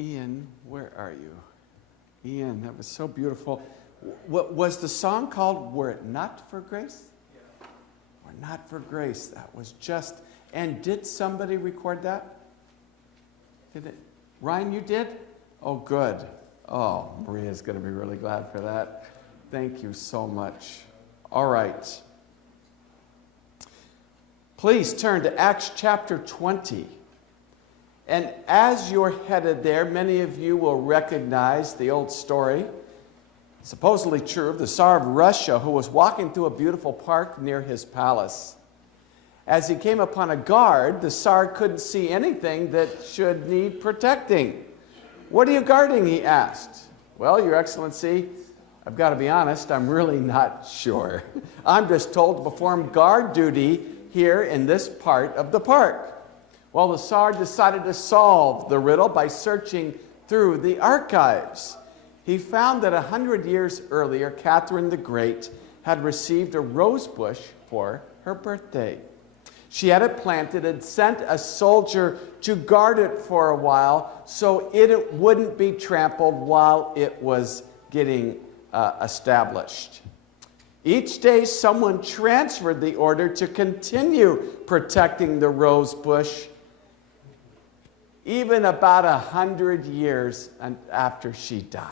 Ian, where are you? Ian, that was so beautiful. What was the song called? Were It Not for Grace? Yeah. Were Not for Grace. That was just. And did somebody record that? Did it? Ryan, you did? Oh, good. Oh, Maria's going to be really glad for that. Thank you so much. All right. Please turn to Acts chapter 20. And as you're headed there, many of you will recognize the old story, supposedly true, of the Tsar of Russia who was walking through a beautiful park near his palace. As he came upon a guard, the Tsar couldn't see anything that should need protecting. "What are you guarding?" he asked. "Well, Your Excellency, I've got to be honest, I'm really not sure. I'm just told to perform guard duty here in this part of the park." Well, the Tsar decided to solve the riddle by searching through the archives. He found that 100 years earlier, Catherine the Great had received a rose bush for her birthday. She had it planted and sent a soldier to guard it for a while so it wouldn't be trampled while it was getting established. Each day, someone transferred the order to continue protecting the rose bush, even about 100 years after she died.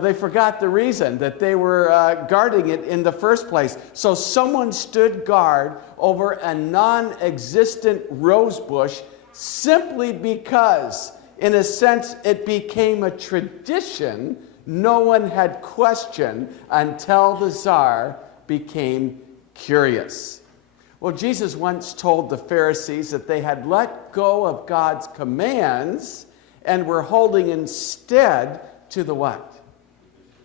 They forgot the reason that they were guarding it in the first place. So someone stood guard over a non-existent rose bush simply because, in a sense, it became a tradition no one had questioned until the Tsar became curious. Well, Jesus once told the Pharisees that they had let go of God's commands and were holding instead to the what?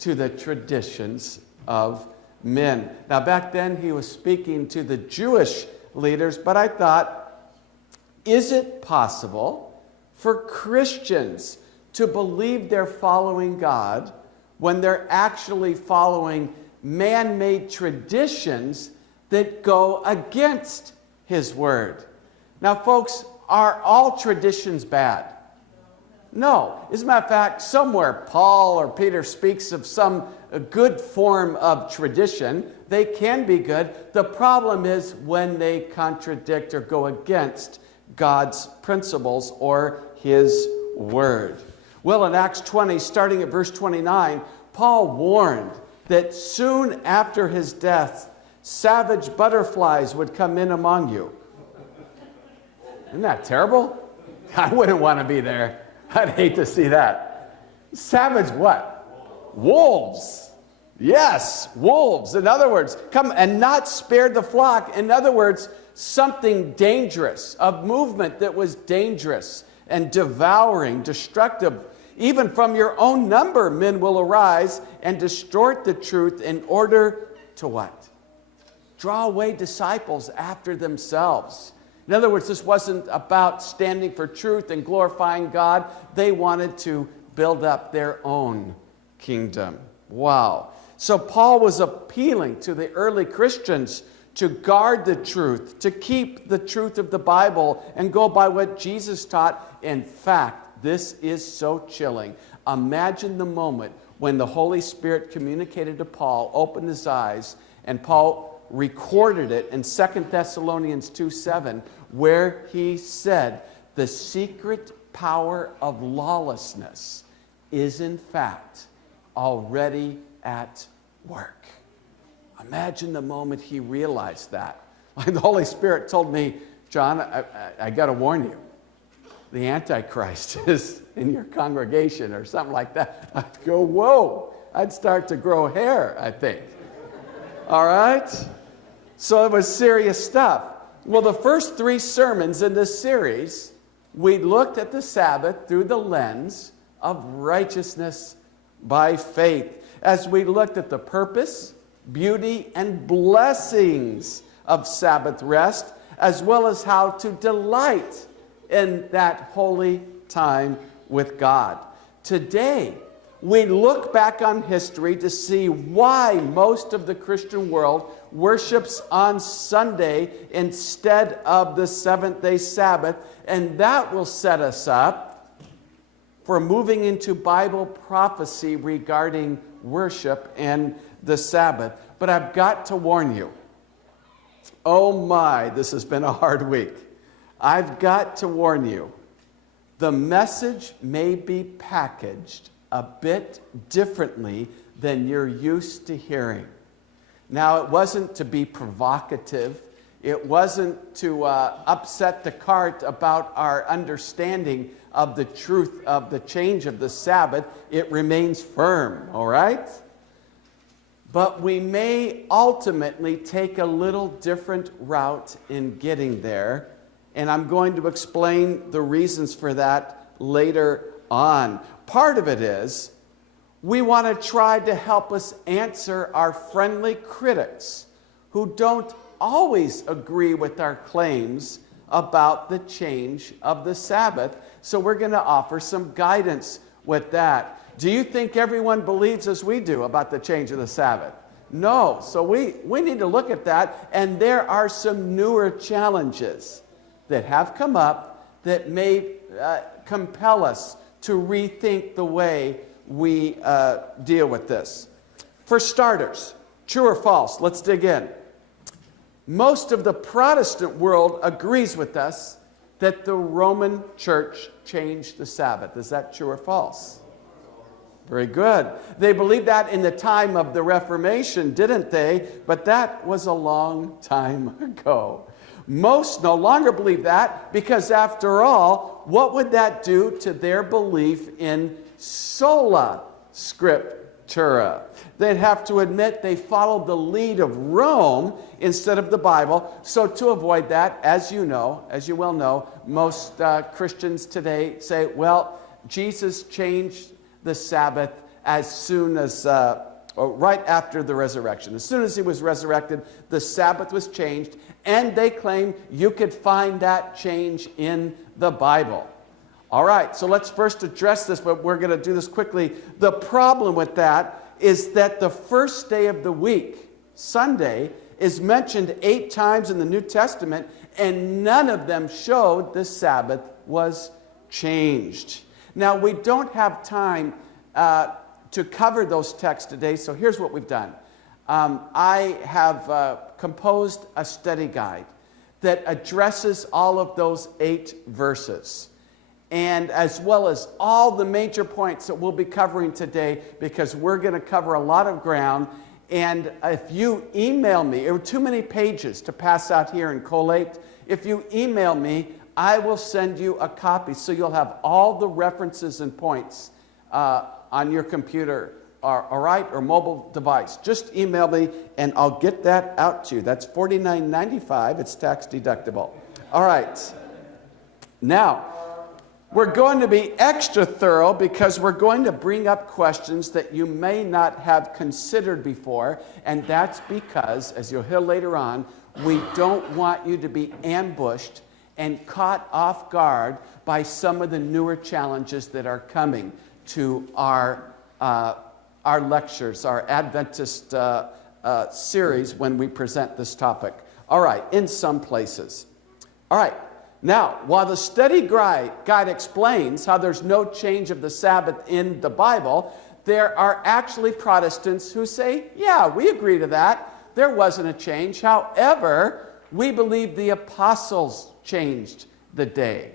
To the traditions of men. Now, back then he was speaking to the Jewish leaders, but I thought, is it possible for Christians to believe they're following God when they're actually following man-made traditions that go against His Word? Now, folks, are all traditions bad? No. As a matter of fact, somewhere Paul or Peter speaks of some good form of tradition. They can be good. The problem is when they contradict or go against God's principles or His Word. Well, in Acts 20, starting at verse 29, Paul warned that soon after his death, savage butterflies would come in among you. Isn't that terrible? I wouldn't want to be there. I'd hate to see that. Savage what? Wolves. Yes, wolves. In other words, come and not spare the flock. In other words, something dangerous, a movement that was dangerous and devouring, destructive. Even from your own number, men will arise and distort the truth in order to what? Draw away disciples after themselves. In other words, this wasn't about standing for truth and glorifying God. They wanted to build up their own kingdom. Wow. So Paul was appealing to the early Christians to guard the truth, to keep the truth of the Bible and go by what Jesus taught. In fact, this is so chilling. Imagine the moment when the Holy Spirit communicated to Paul, opened his eyes, and Paul recorded it in 2 Thessalonians 2:7, where he said, the secret power of lawlessness is in fact already at work. Imagine the moment he realized that. The Holy Spirit told me, John, I got to warn you, the Antichrist is in your congregation or something like that. I'd go, whoa, I'd start to grow hair, I think. All right? So it was serious stuff. Well, the first 3 sermons in this series, we looked at the Sabbath through the lens of righteousness by faith, as we looked at the purpose, beauty, and blessings of Sabbath rest, as well as how to delight in that holy time with God. Today, we look back on history to see why most of the Christian world worships on Sunday instead of the seventh-day Sabbath, and that will set us up for moving into Bible prophecy regarding worship and the Sabbath. But I've got to warn you, oh my, this has been a hard week. I've got to warn you, the message may be packaged a bit differently than you're used to hearing. Now, it wasn't to be provocative. It wasn't to upset the cart about our understanding of the truth of the change of the Sabbath. It remains firm, all right? But we may ultimately take a little different route in getting there, and I'm going to explain the reasons for that later on. Part of it is we want to try to help us answer our friendly critics who don't always agree with our claims about the change of the Sabbath. So we're going to offer some guidance with that. Do you think everyone believes as we do about the change of the Sabbath? No. So we need to look at that, and there are some newer challenges that have come up that may compel us to rethink the way we deal with this. For starters, true or false? Let's dig in. Most of the Protestant world agrees with us that the Roman Church changed the Sabbath. Is that true or false? Very good. They believed that in the time of the Reformation, didn't they? But that was a long time ago. Most no longer believe that because, after all, what would that do to their belief in sola scriptura? They'd have to admit they followed the lead of Rome instead of the Bible. So to avoid that, as you well know, most Christians today say, well, Jesus changed the Sabbath as soon as right after the resurrection. As soon as he was resurrected, the Sabbath was changed, and they claim you could find that change in the Bible. All right, so let's first address this, but we're going to do this quickly. The problem with that is that the first day of the week, Sunday, is mentioned 8 times in the New Testament, and none of them showed the Sabbath was changed. Now, we don't have time to cover those texts today, so here's what we've done. I have composed a study guide that addresses all of those 8 verses, and as well as all the major points that we'll be covering today, because we're going to cover a lot of ground. And if you email me, there are too many pages to pass out here and collate. If you email me, I will send you a copy, so you'll have all the references and points on your computer, all right, or mobile device. Just email me, and I'll get that out to you. That's $49.95. It's tax deductible. All right. Now, we're going to be extra thorough because we're going to bring up questions that you may not have considered before, and that's because, as you'll hear later on, we don't want you to be ambushed and caught off guard by some of the newer challenges that are coming to our lectures, our Adventist series when we present this topic. All right, in some places. All right, now, while the study guide explains how there's no change of the Sabbath in the Bible, there are actually Protestants who say, yeah, we agree to that. There wasn't a change. However, we believe the apostles changed the day,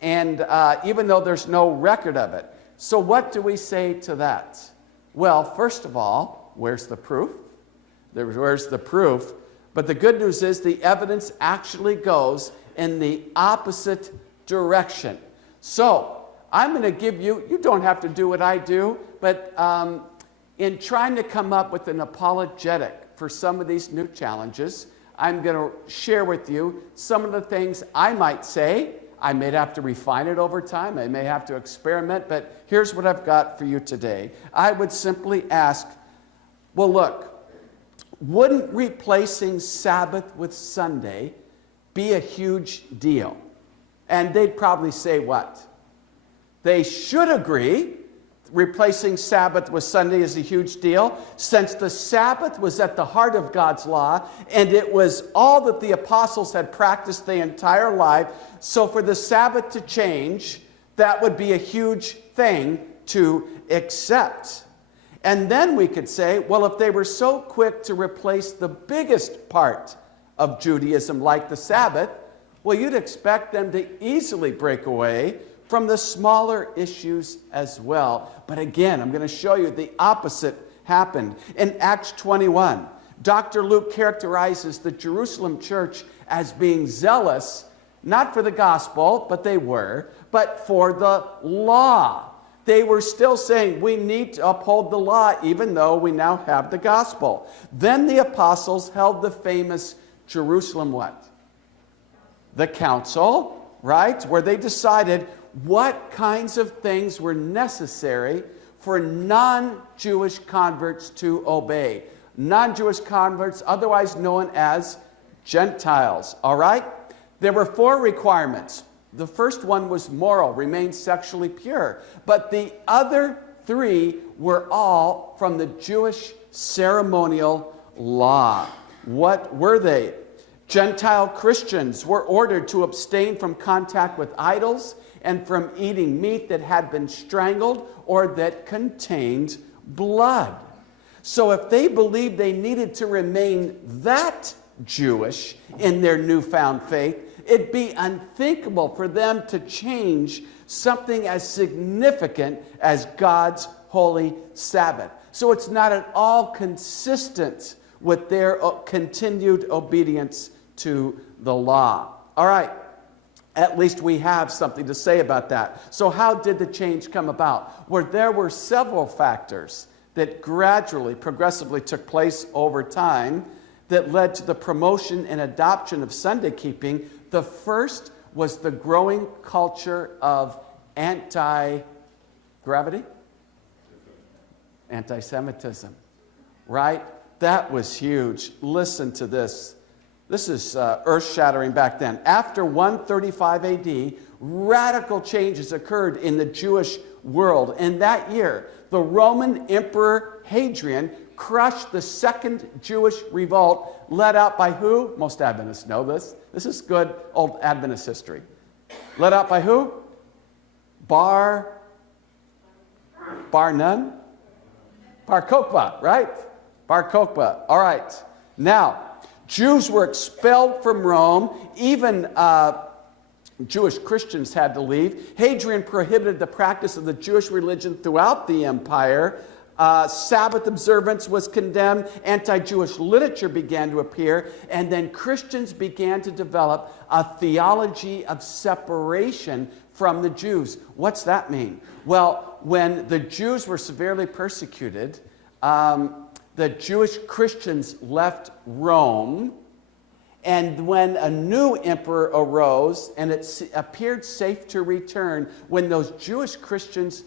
and even though there's no record of it. So what do we say to that? Well, first of all, where's the proof? Where's the proof? But the good news is the evidence actually goes in the opposite direction. So I'm going to give you don't have to do what I do, but in trying to come up with an apologetic for some of these new challenges, I'm going to share with you some of the things I might say. I may have to refine it over time. I may have to experiment, but here's what I've got for you today. I would simply ask, well, look, wouldn't replacing Sabbath with Sunday be a huge deal? And they'd probably say what? They should agree. replacing Sabbath with Sunday is a huge deal. Since the Sabbath was at the heart of God's law, and it was all that the apostles had practiced their entire life, so for the Sabbath to change, that would be a huge thing to accept. And then we could say, well, if they were so quick to replace the biggest part of Judaism, like the Sabbath, well, you'd expect them to easily break away from the smaller issues as well. But again, I'm going to show you the opposite happened. In Acts 21, Dr. Luke characterizes the Jerusalem church as being zealous, not for the gospel, but they were, but for the law. They were still saying, we need to uphold the law, even though we now have the gospel. Then the apostles held the famous Jerusalem what? The council, right? Where they decided what kinds of things were necessary for non-Jewish converts to obey. Non-Jewish converts, otherwise known as Gentiles, all right? There were 4 requirements. The first one was moral, remain sexually pure. But the other 3 were all from the Jewish ceremonial law. What were they? Gentile Christians were ordered to abstain from contact with idols and from eating meat that had been strangled or that contained blood. So if they believed they needed to remain that Jewish in their newfound faith, it'd be unthinkable for them to change something as significant as God's holy Sabbath. So it's not at all consistent with their continued obedience to the law. All right, at least we have something to say about that. So how did the change come about? Well, there were several factors that gradually, progressively took place over time that led to the promotion and adoption of Sunday keeping. The first was the growing culture of anti-gravity? Anti-Semitism, right? That was huge. Listen to this. This is earth-shattering back then. After 135 AD, radical changes occurred in the Jewish world. In that year, the Roman Emperor Hadrian crushed the second Jewish revolt led out by who? Most Adventists know this. This is good old Adventist history. Led out by who? Bar none? Bar Kokhba, right? Bar Kokhba. All right. Now, Jews were expelled from Rome. Even Jewish Christians had to leave. Hadrian prohibited the practice of the Jewish religion throughout the empire. Sabbath observance was condemned. Anti-Jewish literature began to appear. And then Christians began to develop a theology of separation from the Jews. What's that mean? Well, when the Jews were severely persecuted, the Jewish Christians left Rome, and when a new emperor arose and it appeared safe to return, when those Jewish Christians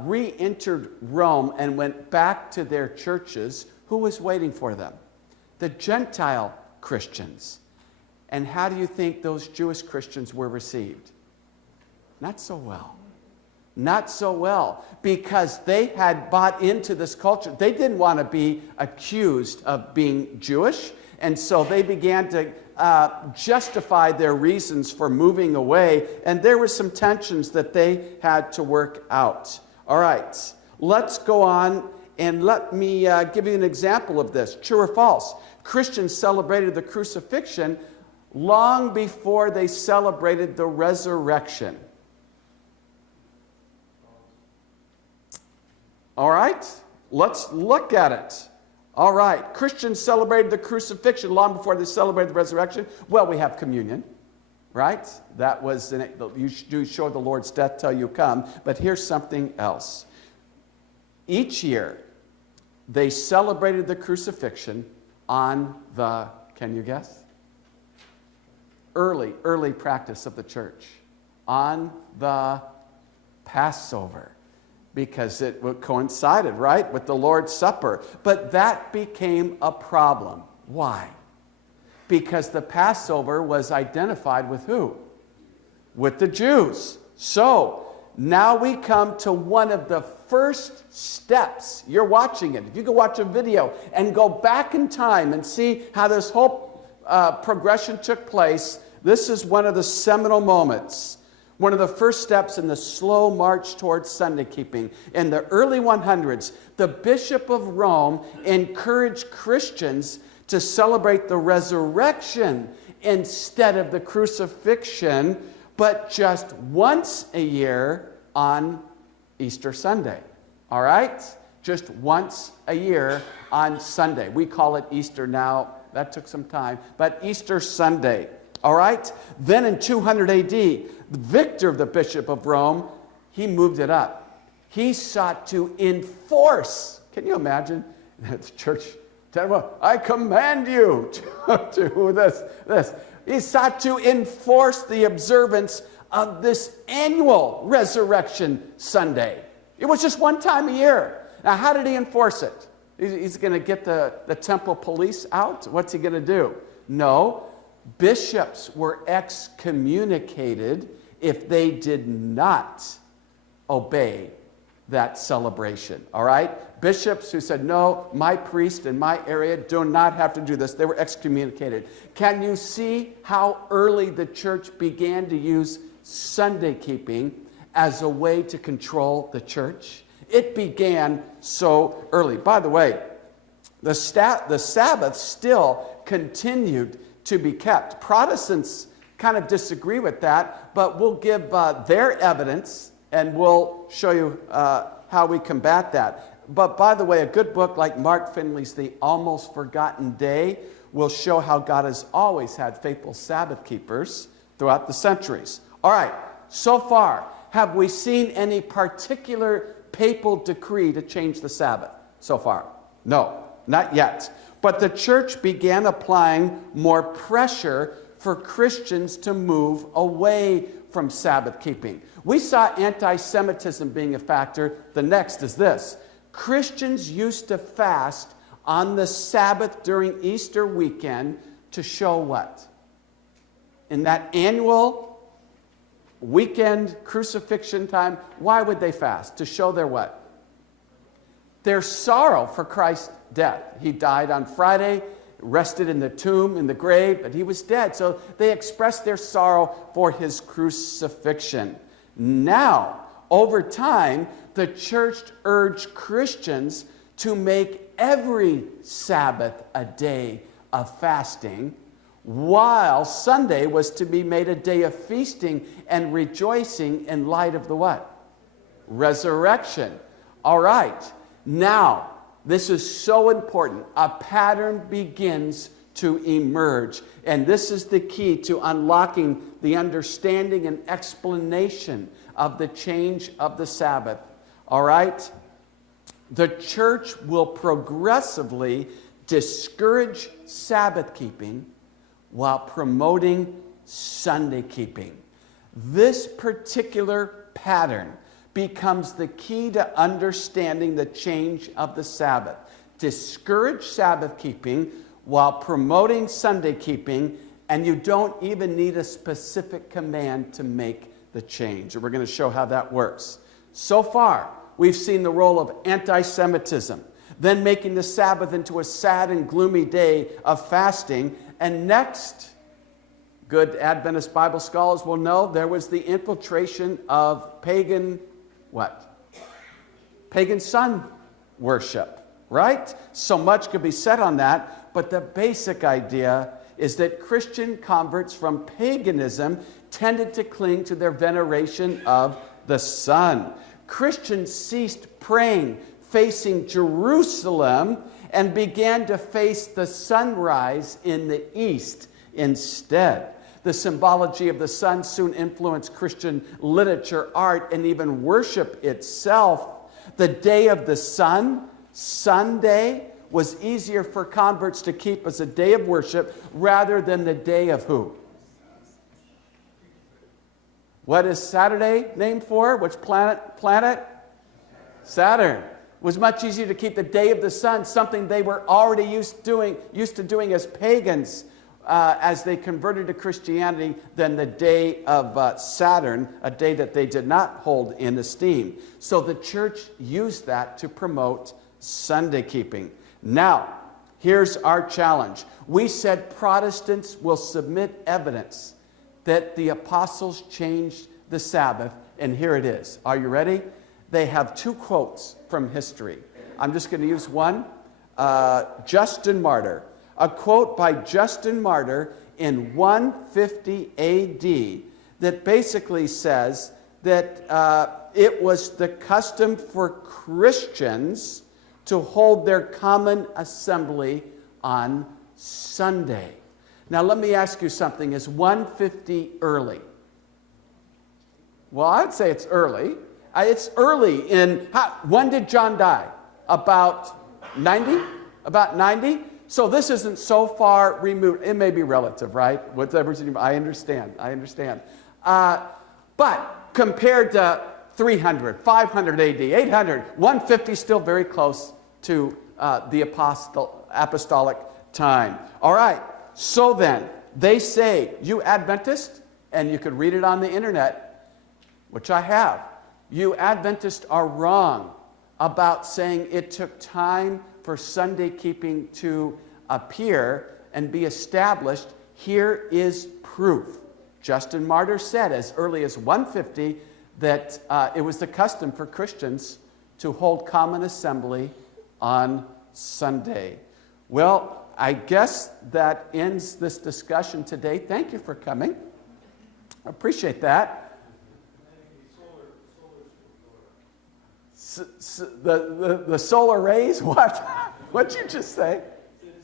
re-entered Rome and went back to their churches, who was waiting for them? The Gentile Christians. And how do you think those Jewish Christians were received? Not so well. Not so well, because they had bought into this culture. They didn't want to be accused of being Jewish, and so they began to justify their reasons for moving away, and there were some tensions that they had to work out. All right, let's go on, and let me give you an example of this. True or false? Christians celebrated the crucifixion long before they celebrated the resurrection. All right, let's look at it. All right, Christians celebrated the crucifixion long before they celebrated the resurrection. Well, we have communion, right? That was, you do show the Lord's death till you come. But here's something else. Each year, they celebrated the crucifixion on the, can you guess? Early practice of the church. On the Passover. Because it coincided, right, with the Lord's Supper. But that became a problem. Why? Because the Passover was identified with who? With the Jews. So now we come to one of the first steps. You're watching it. If you could watch a video and go back in time and see how this whole progression took place, this is one of the seminal moments. One of the first steps in the slow march towards Sunday keeping. In the early 100s, the Bishop of Rome encouraged Christians to celebrate the resurrection instead of the crucifixion, but just once a year on Easter Sunday. All right? Just once a year on Sunday. We call it Easter now. That took some time. But Easter Sunday. All right? Then in 200 AD, Victor, the Bishop of Rome, he moved it up. He sought to enforce. Can you imagine? The church, I command you to do this. He sought to enforce the observance of this annual Resurrection Sunday. It was just one time a year. Now, how did he enforce it? He's going to get the temple police out? What's he going to do? No. Bishops were excommunicated if they did not obey that celebration, all right? Bishops who said, no, my priest in my area do not have to do this, they were excommunicated. Can you see how early the church began to use Sunday keeping as a way to control the church? It began so early. By the way, the Sabbath still continued to be kept. Protestants kind of disagree with that, but we'll give their evidence and we'll show you how we combat that. But by the way, a good book like Mark Finley's The Almost Forgotten Day will show how God has always had faithful Sabbath keepers throughout the centuries. All right, so far, have we seen any particular papal decree to change the Sabbath so far? No, not yet. But the church began applying more pressure for Christians to move away from Sabbath keeping. We saw anti-Semitism being a factor. The next is this. Christians used to fast on the Sabbath during Easter weekend to show what? In that annual weekend crucifixion time, why would they fast? To show their what? Their sorrow for Christ's death. He died on Friday, rested in the tomb, in the grave, but he was dead. So they expressed their sorrow for his crucifixion. Now, over time, the church urged Christians to make every Sabbath a day of fasting, while Sunday was to be made a day of feasting and rejoicing in light of the what? Resurrection. All right. Now, this is so important. A pattern begins to emerge. And this is the key to unlocking the understanding and explanation of the change of the Sabbath. All right? The church will progressively discourage Sabbath keeping while promoting Sunday keeping. This particular pattern becomes the key to understanding the change of the Sabbath. Discourage Sabbath keeping while promoting Sunday keeping, and you don't even need a specific command to make the change. And we're going to show how that works. So far, we've seen the role of anti-Semitism, then making the Sabbath into a sad and gloomy day of fasting, and next, good Adventist Bible scholars will know there was the infiltration of pagan what? Pagan sun worship, right? So much could be said on that, but the basic idea is that Christian converts from paganism tended to cling to their veneration of the sun. Christians ceased praying facing Jerusalem and began to face the sunrise in the east instead. The symbology of the sun soon influenced Christian literature, art, and even worship itself. The day of the sun, Sunday, was easier for converts to keep as a day of worship rather than the day of who? What is Saturday named for? Which planet? Saturn. It was much easier to keep the day of the sun, something they were already used to doing as pagans. as they converted to Christianity than the day of Saturn, a day that they did not hold in esteem. So the church used that to promote Sunday keeping. Now, here's our challenge. We said Protestants will submit evidence that the apostles changed the Sabbath, and here it is. Are you ready? They have two quotes from history. I'm just going to use one. Justin Martyr. A quote by Justin Martyr in 150 AD that basically says that it was the custom for Christians to hold their common assembly on Sunday. Now let me ask you something. Is 150 early? Well, I'd say it's early. It's early in, when did John die? About 90? About 90? So this isn't so far removed. It may be relative, right? Whatever's in, I understand. But compared to 300, 500 AD, 800, 150 is still very close to the apostolic time. All right. So then, they say, you Adventist, and you could read it on the internet, which I have, you Adventists are wrong about saying it took time for Sunday keeping to appear and be established. Here is proof. Justin Martyr said as early as 150 that it was the custom for Christians to hold common assembly on Sunday. Well, I guess that ends this discussion today. Thank you for coming. I appreciate that. The solar rays? What? What'd you just say?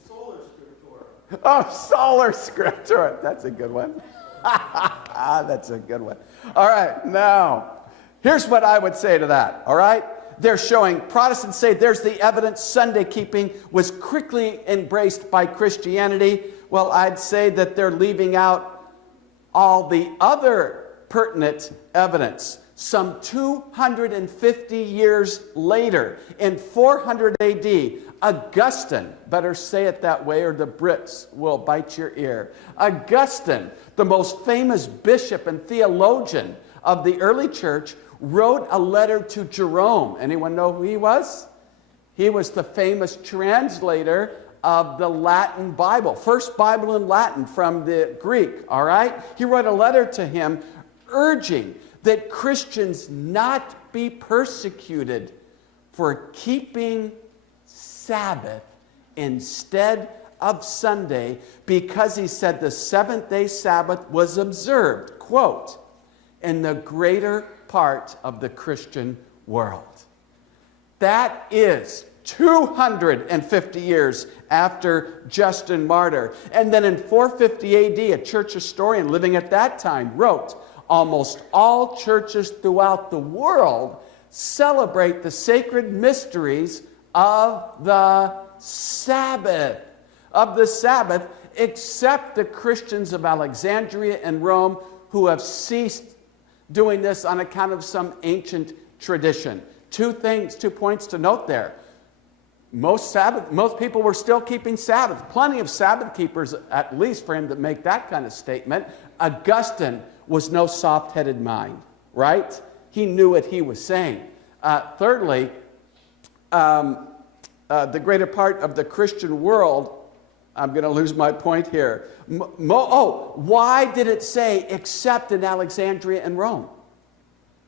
Solar scriptura. Oh, solar scriptura. That's a good one. That's a good one. All right, now, here's what I would say to that, all right? They're showing, Protestants say there's the evidence Sunday keeping was quickly embraced by Christianity. Well, I'd say that they're leaving out all the other pertinent evidence. Some 250 years later, in 400 AD, Augustine, better say it that way or the Brits will bite your ear. Augustine, the most famous bishop and theologian of the early church, wrote a letter to Jerome. Anyone know who he was? He was the famous translator of the Latin Bible, first Bible in Latin from the Greek, all right? He wrote a letter to him urging that Christians not be persecuted for keeping Sabbath instead of Sunday, because he said the seventh-day Sabbath was observed, quote, in the greater part of the Christian world. That is 250 years after Justin Martyr. And then in 450 AD, a church historian living at that time wrote, almost all churches throughout the world celebrate the sacred mysteries of the Sabbath. Except the Christians of Alexandria and Rome, who have ceased doing this on account of some ancient tradition. Two points to note there. Most people were still keeping Sabbath. Plenty of Sabbath keepers, at least for him to make that kind of statement. Augustine was no soft-headed mind, right? He knew what he was saying. Thirdly, the greater part of the Christian world, I'm going to lose my point here. Why did it say except in Alexandria and Rome?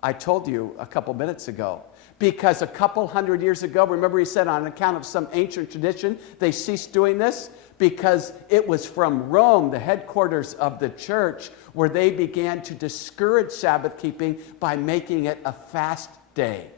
I told you a couple minutes ago. Because a couple hundred years ago, remember he said on account of some ancient tradition, they ceased doing this? Because it was from Rome, the headquarters of the church, where they began to discourage Sabbath keeping by making it a fast day.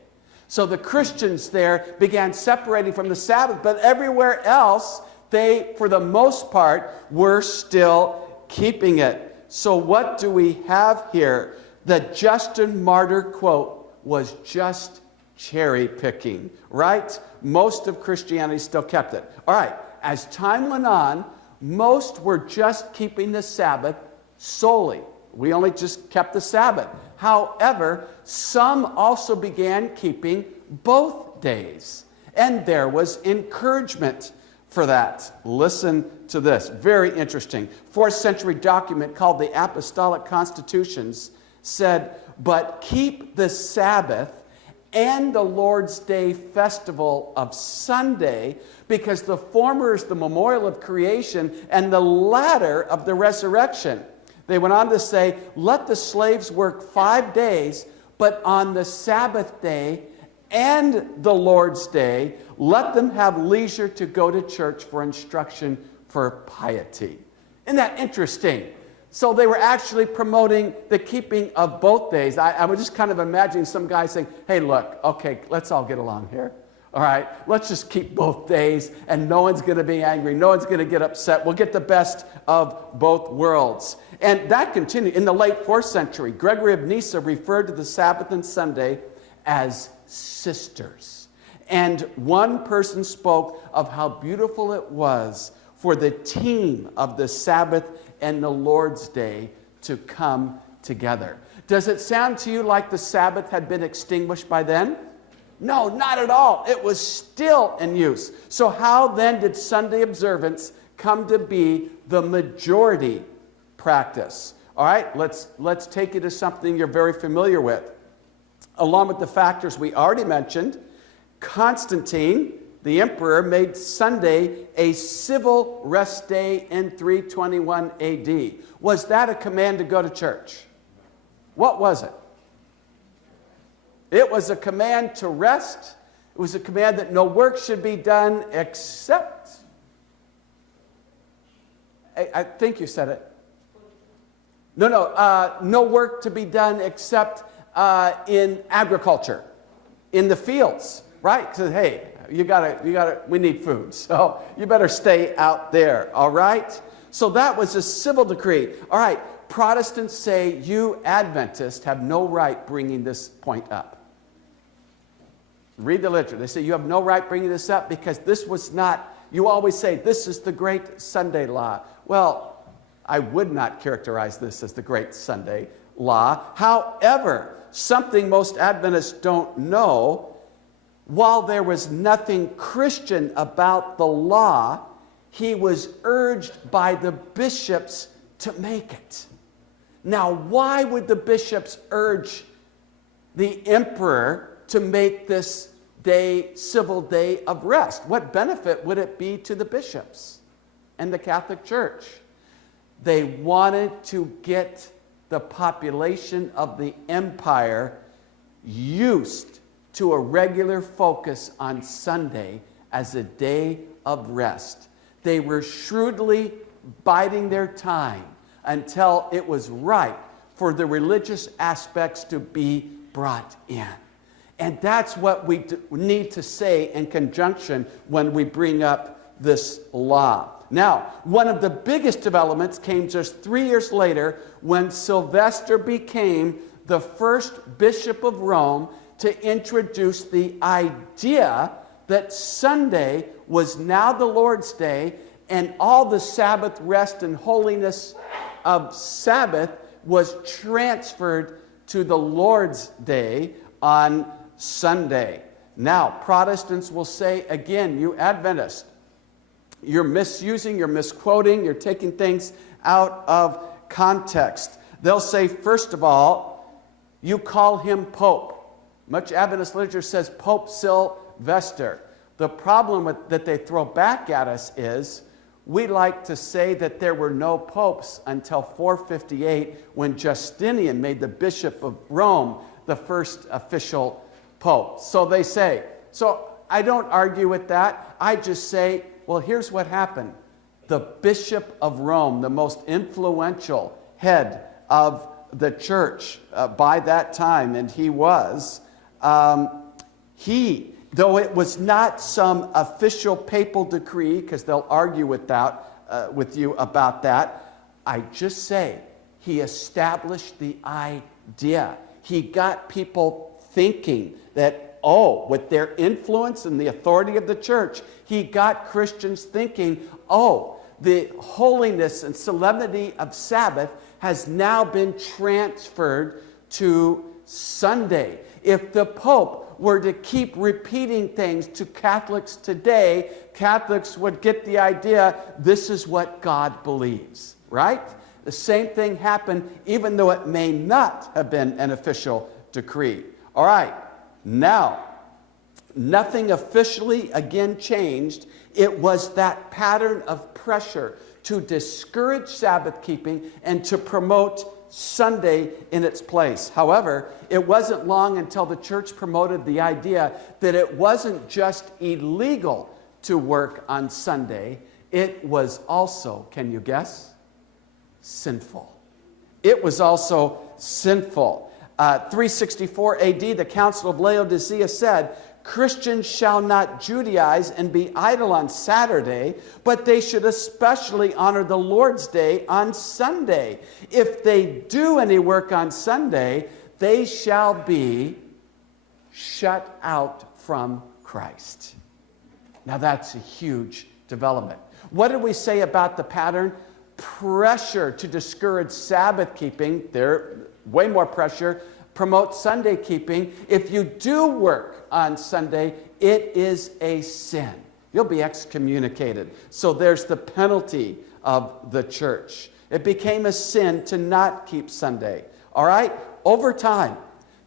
So the Christians there began separating from the Sabbath, but everywhere else, they, for the most part, were still keeping it. So what do we have here? The Justin Martyr quote was just cherry picking, right? Most of Christianity still kept it. All right, as time went on, most were just keeping the Sabbath solely. We only just kept the Sabbath. However, some also began keeping both days. And there was encouragement for that. Listen to this. Very interesting. 4th century document called the Apostolic Constitutions said, "But keep the Sabbath and the Lord's Day festival of Sunday, because the former is the memorial of creation and the latter of the resurrection." They went on to say, "Let the slaves work 5 days, but on the Sabbath day and the Lord's Day, let them have leisure to go to church for instruction for piety." Isn't that interesting? So they were actually promoting the keeping of both days. I was just kind of imagining some guy saying, "Hey, look, okay, let's all get along here. All right, let's just keep both days, and no one's going to be angry. No one's going to get upset. We'll get the best of both worlds." And that continued. In the late 4th century, Gregory of Nyssa referred to the Sabbath and Sunday as sisters. And one person spoke of how beautiful it was for the team of the Sabbath and the Lord's Day to come together. Does it sound to you like the Sabbath had been extinguished by then? No, not at all. It was still in use. So how then did Sunday observance come to be the majority practice? All right, let's take you to something you're very familiar with. Along with the factors we already mentioned, Constantine, the emperor, made Sunday a civil rest day in 321 AD. Was that a command to go to church? What was it? It was a command to rest. It was a command that no work should be done except, I think you said it. No work to be done except in agriculture, in the fields, right? Because hey, we need food, so you better stay out there, all right? So that was a civil decree. All right, Protestants say you Adventists have no right bringing this point up. Read the literature. They say you have no right bringing this up because this was not, you always say this is the great Sunday law. Well, I would not characterize this as the great Sunday law. However, something most Adventists don't know, while there was nothing Christian about the law, he was urged by the bishops to make it. Now, why would the bishops urge the emperor to make this day, civil day of rest? What benefit would it be to the bishops and the Catholic Church? They wanted to get the population of the empire used to a regular focus on Sunday as a day of rest. They were shrewdly biding their time until it was right for the religious aspects to be brought in. And that's what we need to say in conjunction when we bring up this law. Now, one of the biggest developments came just 3 years later when Sylvester became the first bishop of Rome to introduce the idea that Sunday was now the Lord's Day and all the Sabbath rest and holiness of Sabbath was transferred to the Lord's Day on Sunday. Now, Protestants will say, again, you Adventists, you're misusing, you're misquoting, you're taking things out of context. They'll say, first of all, you call him Pope. Much Adventist literature says Pope Sylvester. The problem that they throw back at us is we like to say that there were no popes until 458 when Justinian made the Bishop of Rome the first official pope. So they say, so I don't argue with that. I just say, well, here's what happened. The Bishop of Rome, the most influential head of the church by that time, and he was, though it was not some official papal decree, because they'll argue with you about that, I just say he established the idea. He got people thinking that, oh, with their influence and the authority of the church, he got Christians thinking, oh, the holiness and solemnity of Sabbath has now been transferred to Sunday. If the Pope were to keep repeating things to Catholics today, Catholics would get the idea this is what God believes, right? The same thing happened even though it may not have been an official decree. All right, now, nothing officially again changed. It was that pattern of pressure to discourage Sabbath keeping and to promote Sunday in its place. However, it wasn't long until the church promoted the idea that it wasn't just illegal to work on Sunday, it was also, can you guess? Sinful. It was also sinful. 364 AD, the Council of Laodicea said, Christians shall not Judaize and be idle on Saturday, but they should especially honor the Lord's Day on Sunday. If they do any work on Sunday, they shall be shut out from Christ. Now that's a huge development. What did we say about the pattern? Pressure to discourage Sabbath keeping. There, way more pressure. Promote Sunday keeping. If you do work on Sunday, it is a sin. You'll be excommunicated. So there's the penalty of the church. It became a sin to not keep Sunday. All right? Over time,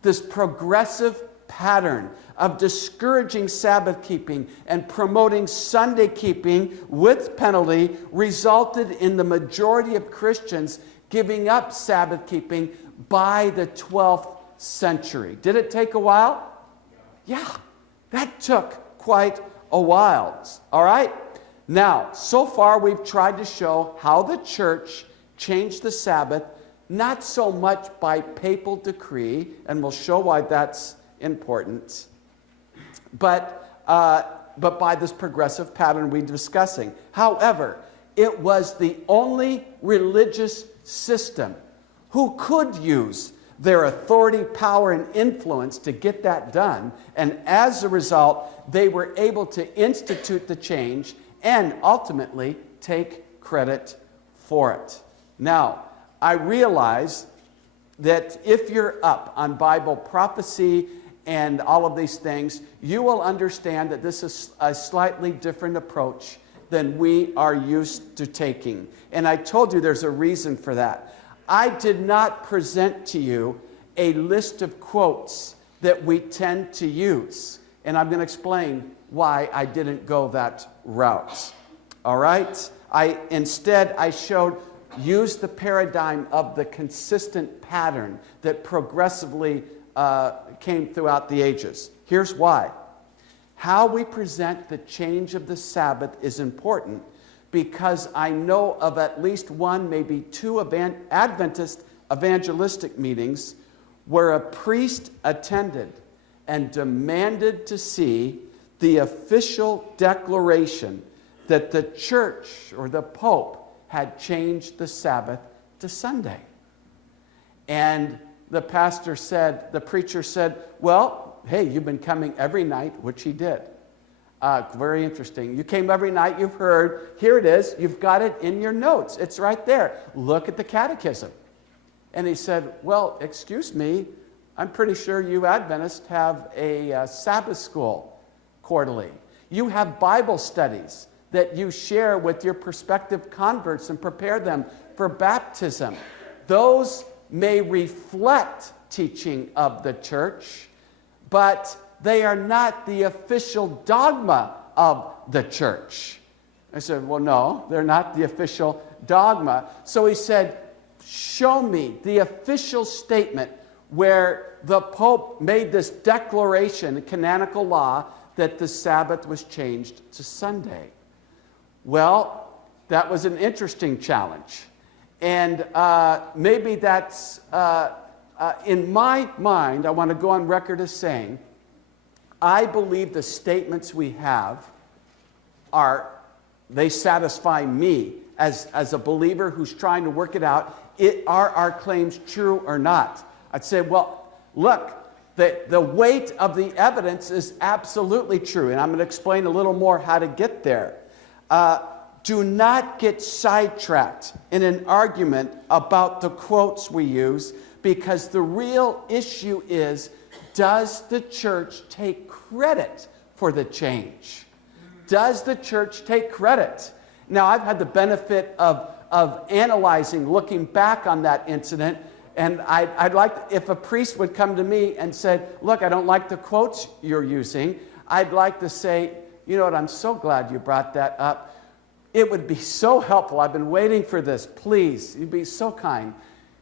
this progressive pattern of discouraging Sabbath keeping and promoting Sunday keeping with penalty resulted in the majority of Christians giving up Sabbath keeping by the 12th century. Did it take a while? Yeah, that took quite a while. All right? Now, so far we've tried to show how the church changed the Sabbath, not so much by papal decree, and we'll show why that's important, but by this progressive pattern we're discussing. However, it was the only religious system who could use their authority, power, and influence to get that done. And as a result, they were able to institute the change and ultimately take credit for it. Now, I realize that if you're up on Bible prophecy and all of these things, you will understand that this is a slightly different approach than we are used to taking. And I told you there's a reason for that. I did not present to you a list of quotes that we tend to use. And I'm going to explain why I didn't go that route. All right? Instead, I showed, use the paradigm of the consistent pattern that progressively came throughout the ages. Here's why. How we present the change of the Sabbath is important because I know of at least one, maybe two Adventist evangelistic meetings where a priest attended and demanded to see the official declaration that the church or the Pope had changed the Sabbath to Sunday. And the preacher said, well, hey, you've been coming every night, which he did. Very interesting. You came every night, you've heard. Here it is. You've got it in your notes. It's right there. Look at the catechism. And he said, well, excuse me, I'm pretty sure you Adventists have a Sabbath school quarterly. You have Bible studies that you share with your prospective converts and prepare them for baptism. Those may reflect teaching of the church, but they are not the official dogma of the church. I said, well, no, they're not the official dogma. So he said, show me the official statement where the Pope made this declaration, canonical law, that the Sabbath was changed to Sunday. Well, that was an interesting challenge. And maybe that's, in my mind, I want to go on record as saying, I believe the statements we have they satisfy me as a believer who's trying to work it out. Are our claims true or not? I'd say, well, look, the weight of the evidence is absolutely true. And I'm going to explain a little more how to get there. Do not get sidetracked in an argument about the quotes we use, because the real issue is, does the church take credit for the change? Does the church take credit? Now, I've had the benefit of analyzing, looking back on that incident, and I'd like, if a priest would come to me and said, look, I don't like the quotes you're using, I'd like to say, you know what, I'm so glad you brought that up. It would be so helpful. I've been waiting for this. Please, you'd be so kind.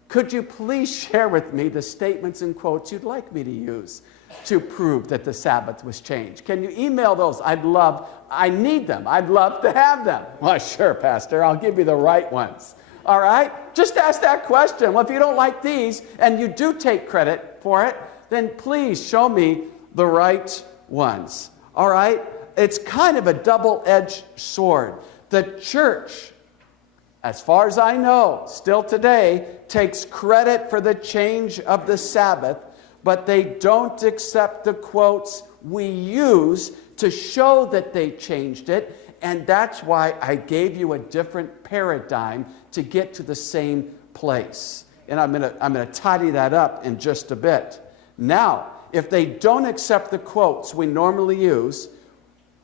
Could you please share with me the statements and quotes you'd like me to use to prove that the Sabbath was changed? Can you email those? I need them. I'd love to have them. Well, sure, Pastor. I'll give you the right ones. All right? Just ask that question. Well, if you don't like these and you do take credit for it, then please show me the right ones. All right? It's kind of a double-edged sword. The church, as far as I know, still today, takes credit for the change of the Sabbath, but they don't accept the quotes we use to show that they changed it, and that's why I gave you a different paradigm to get to the same place. And I'm gonna tidy that up in just a bit. Now, if they don't accept the quotes we normally use,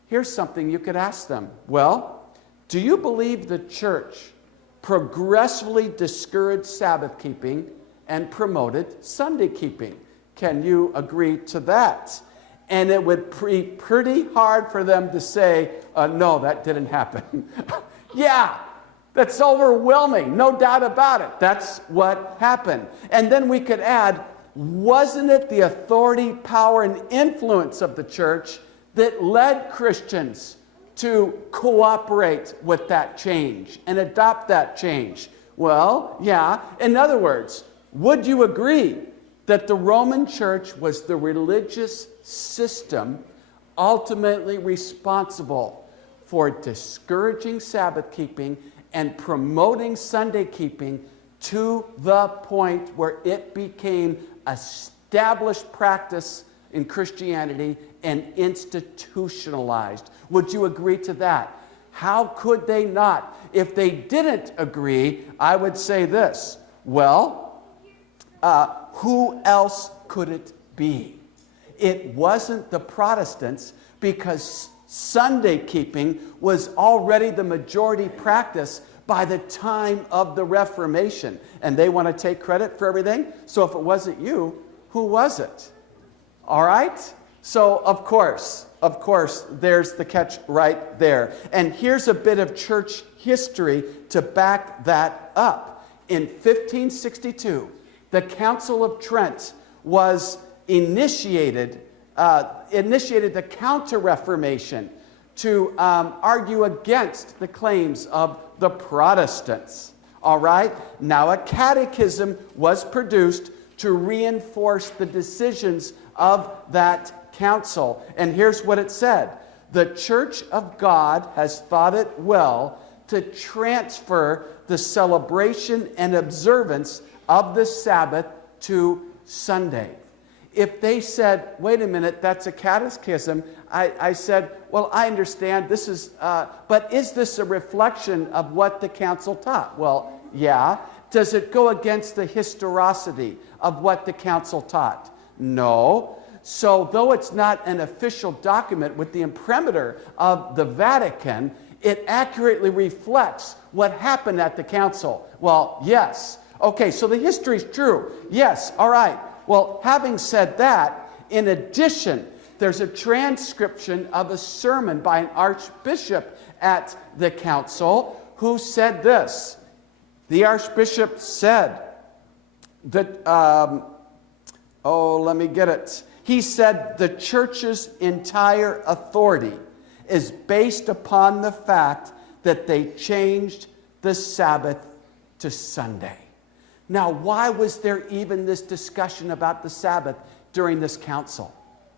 here's something you could ask them. Well, do you believe the church progressively discouraged Sabbath keeping and promoted Sunday keeping? Can you agree to that? And it would be pretty hard for them to say, no, that didn't happen. Yeah, that's overwhelming, no doubt about it. That's what happened. And then we could add, wasn't it the authority, power, and influence of the church that led Christians to cooperate with that change and adopt that change? Well, yeah. In other words, would you agree that the Roman Church was the religious system ultimately responsible for discouraging Sabbath keeping and promoting Sunday keeping to the point where it became established practice in Christianity and institutionalized? Would you agree to that? How could they not? If they didn't agree, I would say this. Well, who else could it be? It wasn't the Protestants, because Sunday keeping was already the majority practice by the time of the Reformation. And they want to take credit for everything. So if it wasn't you, who was it? All right? So, of course, there's the catch right there. And here's a bit of church history to back that up. In 1562, the Council of Trent was initiated the Counter-Reformation to argue against the claims of the Protestants. All right? Now, a catechism was produced to reinforce the decisions of that council. And here's what it said. The Church of God has thought it well to transfer the celebration and observance of the Sabbath to Sunday. If they said, wait a minute, that's a catechism, I said, well, I understand this is, but is this a reflection of what the council taught? Well, yeah. Does it go against the historicity of what the council taught? No. So though it's not an official document with the imprimatur of the Vatican, it accurately reflects what happened at the council. Well, yes. Okay, so the history is true. Yes, all right. Well, having said that, in addition, there's a transcription of a sermon by an archbishop at the council who said this. The archbishop said that, let me get it. He said the church's entire authority is based upon the fact that they changed the Sabbath to Sunday. Now, why was there even this discussion about the Sabbath during this council?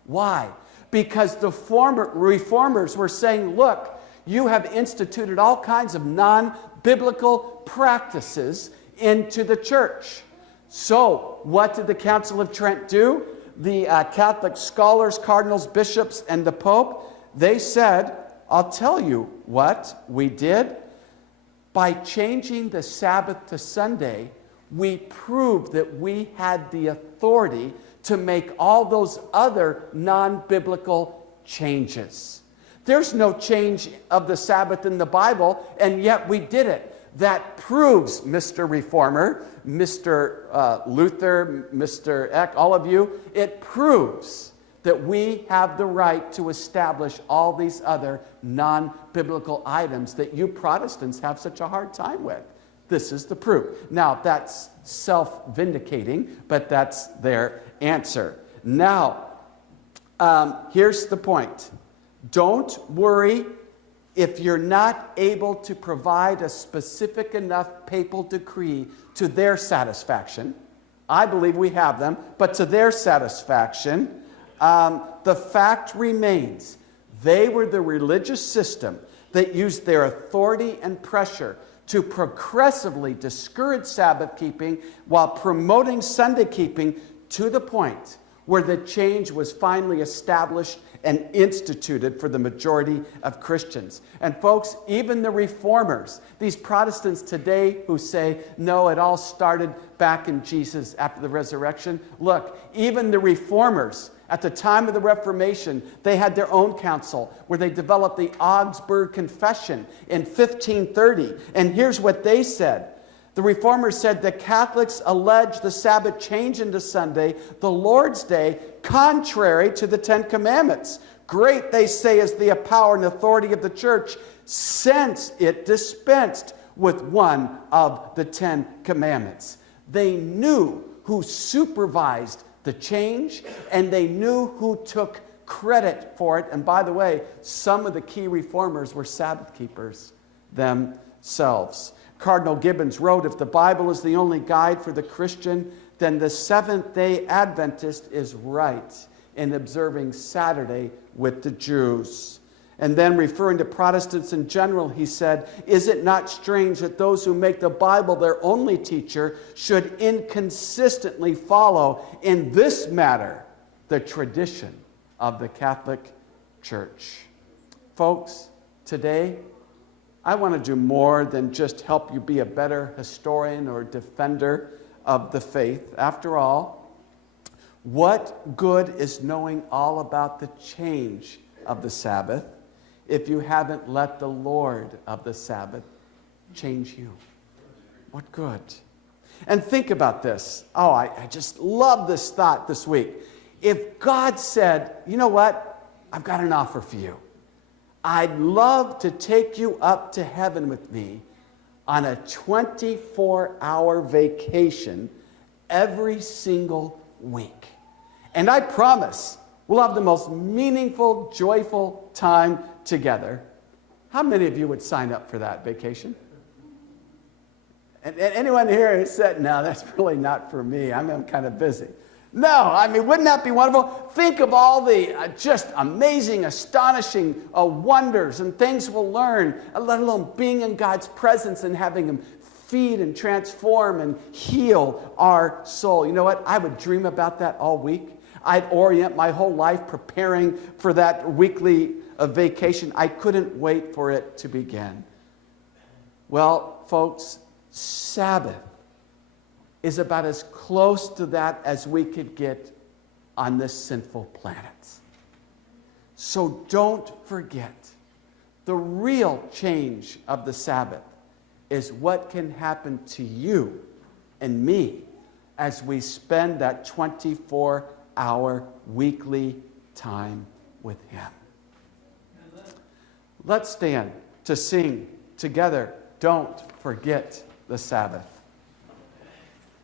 Why? Because the reformers were saying, look, you have instituted all kinds of non-biblical practices into the church. So, what did the Council of Trent do? The Catholic scholars, cardinals, bishops, and the Pope, they said, I'll tell you what we did. By changing the Sabbath to Sunday, we proved that we had the authority to make all those other non-biblical changes. There's no change of the Sabbath in the Bible, and yet we did it. That proves, Mr. Reformer, Mr. Luther, Mr. Eck, all of you, it proves that we have the right to establish all these other non-biblical items that you Protestants have such a hard time with. This is the proof. Now, that's self-vindicating, but that's their answer. Now, here's the point. Don't worry if you're not able to provide a specific enough papal decree to their satisfaction. I believe we have them, but to their satisfaction, the fact remains they were the religious system that used their authority and pressure to progressively discourage Sabbath keeping while promoting Sunday keeping to the point where the change was finally established and instituted for the majority of Christians. And folks, even the reformers, these Protestants today who say, no, it all started back in Jesus after the resurrection. Look, even the reformers, at the time of the Reformation, they had their own council where they developed the Augsburg Confession in 1530. And here's what they said. The Reformers said the Catholics allege the Sabbath change into Sunday, the Lord's Day, contrary to the Ten Commandments. Great, they say, is the power and authority of the church, since it dispensed with one of the Ten Commandments. They knew who supervised the change, and they knew who took credit for it. And by the way, some of the key reformers were Sabbath keepers themselves. Cardinal Gibbons wrote, if the Bible is the only guide for the Christian, then the Seventh-day Adventist is right in observing Saturday with the Jews. And then referring to Protestants in general, he said, is it not strange that those who make the Bible their only teacher should inconsistently follow in this matter the tradition of the Catholic Church? Folks, today, I want to do more than just help you be a better historian or defender of the faith. After all, what good is knowing all about the change of the Sabbath if you haven't let the Lord of the Sabbath change you? What good? And think about this. Oh, I just love this thought this week. If God said, you know what? I've got an offer for you. I'd love to take you up to heaven with me on a 24-hour vacation every single week. And I promise we'll have the most meaningful, joyful time together. How many of you would sign up for that vacation? And anyone here who said, no, that's really not for me. I'm kind of busy. No, I mean, wouldn't that be wonderful? Think of all the just amazing, astonishing wonders and things we'll learn, let alone being in God's presence and having Him feed and transform and heal our soul. You know what? I would dream about that all week. I'd orient my whole life preparing for that weekly vacation. I couldn't wait for it to begin. Well, folks, Sabbath is about as close to that as we could get on this sinful planet. So don't forget, the real change of the Sabbath is what can happen to you and me as we spend that 24-hour weekly time with Him. Let's stand to sing together, Don't Forget the Sabbath.